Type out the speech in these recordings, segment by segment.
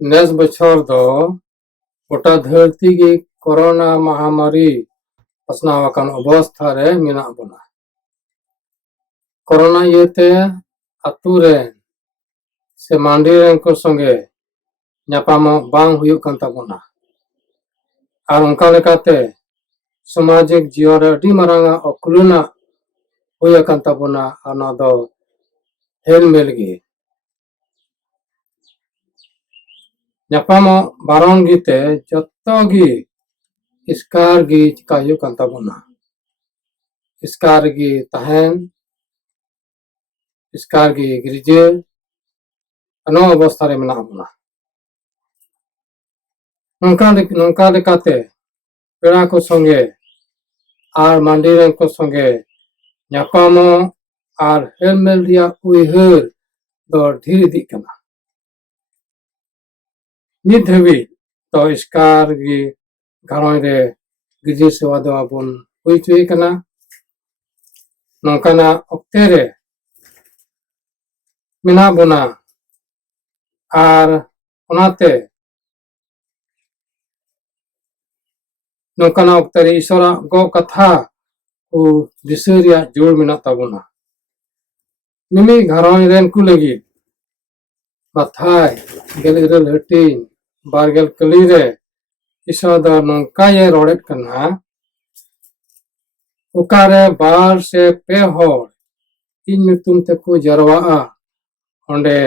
नेस बछर दो गोटा धरती की कोरोना महामारी पसनाव अकान अवस्था रे मेना बना कोरोना इयते अतु रे से मांडी रेन को संगे ᱧᱟᱯᱟᱢ बांग हुयुक कान ताबोना आर उनका लेकाते सामाजिक जीवन रे अडी मारांग अकुलना हुयुक कान ताबोना आना दो हेलमेल गी ᱧᱟᱯᱟᱢ बारन गीते जत्तो गी इसकार गी चिका हुयुक कान ताबोना इसकार गी तहन इसकार गी गिरिजे अनो अवस्था रे मेना बोना नौका लेकाते पेड़ा को संगे आर मांडी रेन को संगे ᱧᱟᱯᱟᱢो आर हेलमेल रिया उइहर दो ढेर इदिक कना नित धबी तो इसकार गी घरों रे गिरिजे सेवा दो आबुन हुई चुई कना नौकाना अक्ते रे मेना बोना आर ओनाते नौकाना अक्ते रे ईश्वरा गो कथा को दिसरिया जोड़ मेना ताबोना मिमी घरों रेन को लगी बाथाय गेलिरल हटिन बारगेल कली रे ईश्वर दा नौका ये रोडेट कना उकारे बार से पे होर इन तुम ते को जरवाआ ओंडे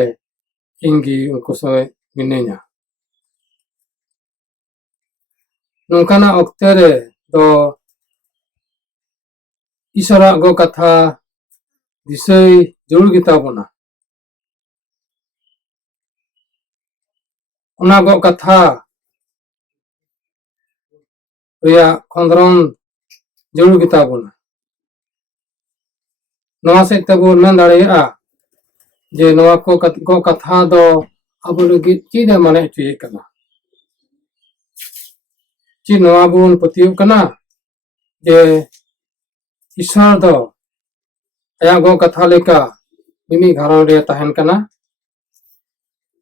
इंगी उनको सोय मिने냐 नौकाना अक्ते रे दो ईश्वरा गो कथा दिसै जोड़ गिता बोना ओना गो कथा रिया खंद्रन जोड़ गिता बोना नवा से तबो मेन दाड़ेया जे नवा को गो कथा दो अब लगी चीने माने चुई कना ची नवा बुन पतियु कना जे ईश्वर दो आया गो कथा लेका मिमी घरों रे तहन कना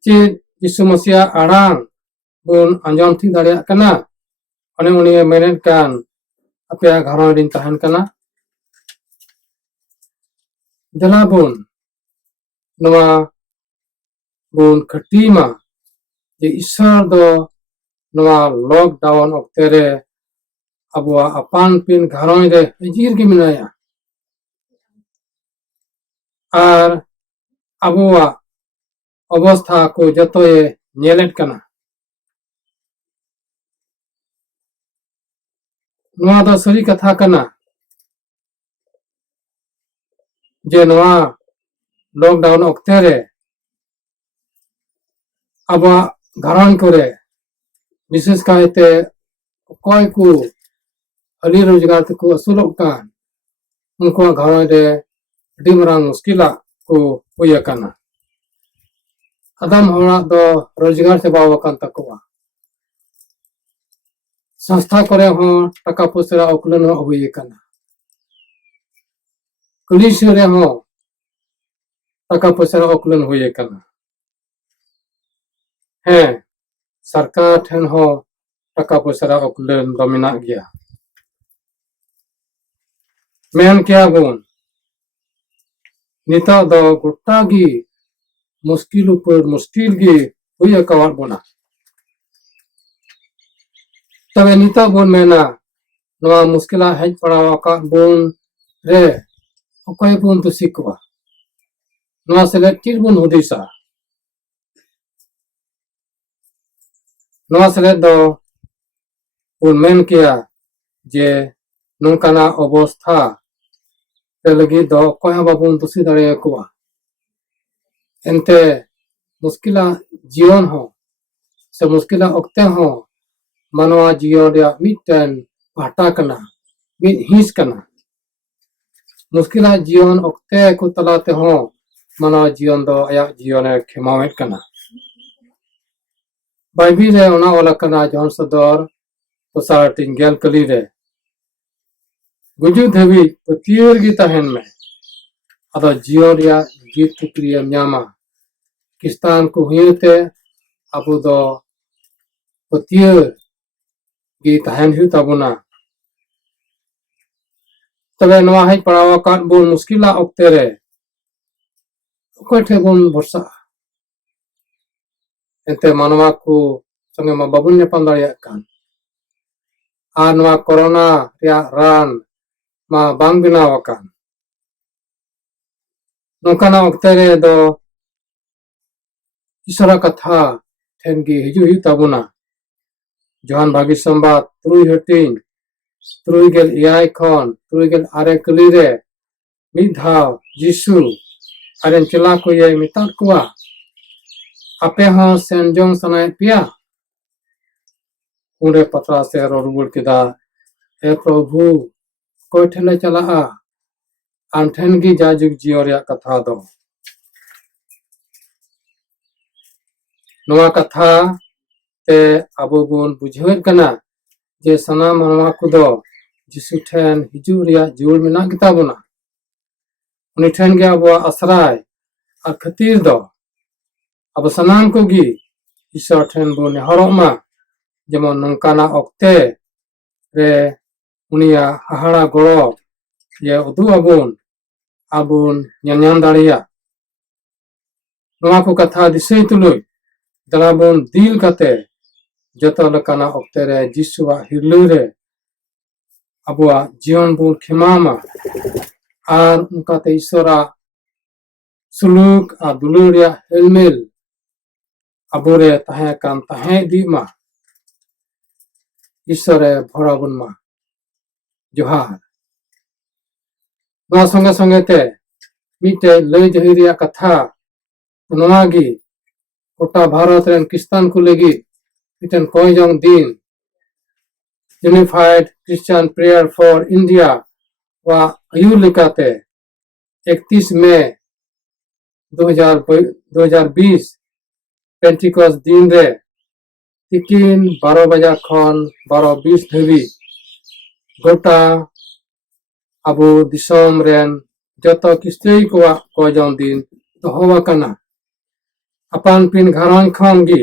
ची यीशु मसीह आड़ांग बुन अंजम थी दाड़िया कना अने उनी मेनेट कान अपे घरों रे तहन कना दला बुन नवा बुन खटीमा जे ईश्वर दो नवा लॉकडाउन अक्ते रे अबुआ अपान पिन घरों रे हजीर की मिनाया आर अबुआ अवस्था को जतोए नेलेट कना नवा दो सरी कथा कना जे नवा लॉकडाउन अक्ते रे अबुआ घरों करे विशेष कायते कोई को हली रोजगार को असुलोक कान उनको घरों रे अडी मारांग मुश्किला को हुय कना आदम होना दो रोजगार से बावकान तकवा संस्था करे हो टका पैसा अकुलन हुई कना पुलिस रे हो टका पैसा अकुलन हुई कना है सरकार ठन हो टका पैसा अकुलन दो मेना गया मेन क्या गुण निता दो गोटा गी मुश्किल ऊपर मुश्किल गी हुई कवार बोना तबे निता बोन मेना नवा मुश्किला हेज पड़ावा का बोन रे ओकय बोन तो सिकवा नवा से चिर बोन हुदिसा नवा से दो बोन मेन किया जे नौकाना अवस्था ते लगी दो कोय बाबुन तुसी दाड़े कुआ एनते मुश्किला जीवन हो से मुश्किला अक्ते हो मानवा जीवन रे मिटन पाटा कना मिट हिस कना मुश्किला जीवन अक्ते को तलाते हो मानवा जीवन दो आया जीवन खेमावेट कना बाइबिल रे ओना वाला कना जॉन सदर तो सारटिन गेल कली रे गुजु धबी पतियर की तहन में अदा जीवन या जीत क्रिया न्यामा किस्तान को हुएते abu do patia gi tahan hu tabuna tabe noa hai parawa kan bun muskila okte re okoi the bun borsa ente manwa ku sange ma babun nyapam dareyak kan ar noa corona ria ran ma bang binaw akan nongkana okte re do isora katha thengi hiju hu tabuna Johan Bagi Sambat 3:13 3gel AI khon 3gel are kalire midhaw Jisu aren chela ko ye mitat kwa ape ho senjong sanai pia ure patra se rorul kida he prabhu koi thele chala a anthen gi jajug jiorya katha do noa katha te abo bun bujhwer kana je sanam manwa kudo Jisu then hiju ria jul mena kitabuna uni then ge abo asrai ar khatir do abo sanam ko gi Isor then bun horoma jemon nongkana okte re unia hahara goro ye udu abun nyanyam daria noa ko katha disei tului dalabun dil kate joto lekana okte re Jisuwa hirlure abua jion bun khimama ar unkate Isora suluk a duluria helmel abure tahe kan tahe di ma Isore bhorabun ma Johar noa songe songe te mite lei jahiria katha noa gi kota bharat ren Kristan ku legi miten koijong din Unified Christian Prayer for India wa ayur lekate 31 May 2020 Pentecost दिन रे तिकिन 12 बजा खन 12:20 धबी गोटा abu disom ren joto kistei ko jong din dohowa kana apan pin gharon khon gi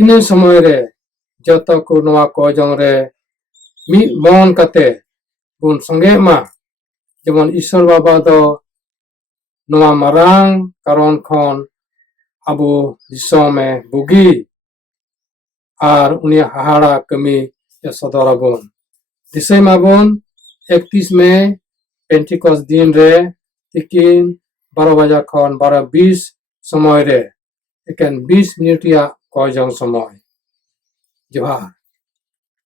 ine samoy re joto ko noa ko jong re mi mon kate bun songe ma jemon Isor baba do noa marang karon khon abu disome bugi ar unia hahara kami ya sodorabun disai mabun 31 May Pentecost दिन रे तिकिन 12 बजा खन 12:20 समय रे एकेन 20 minute या कयजong समय जोहार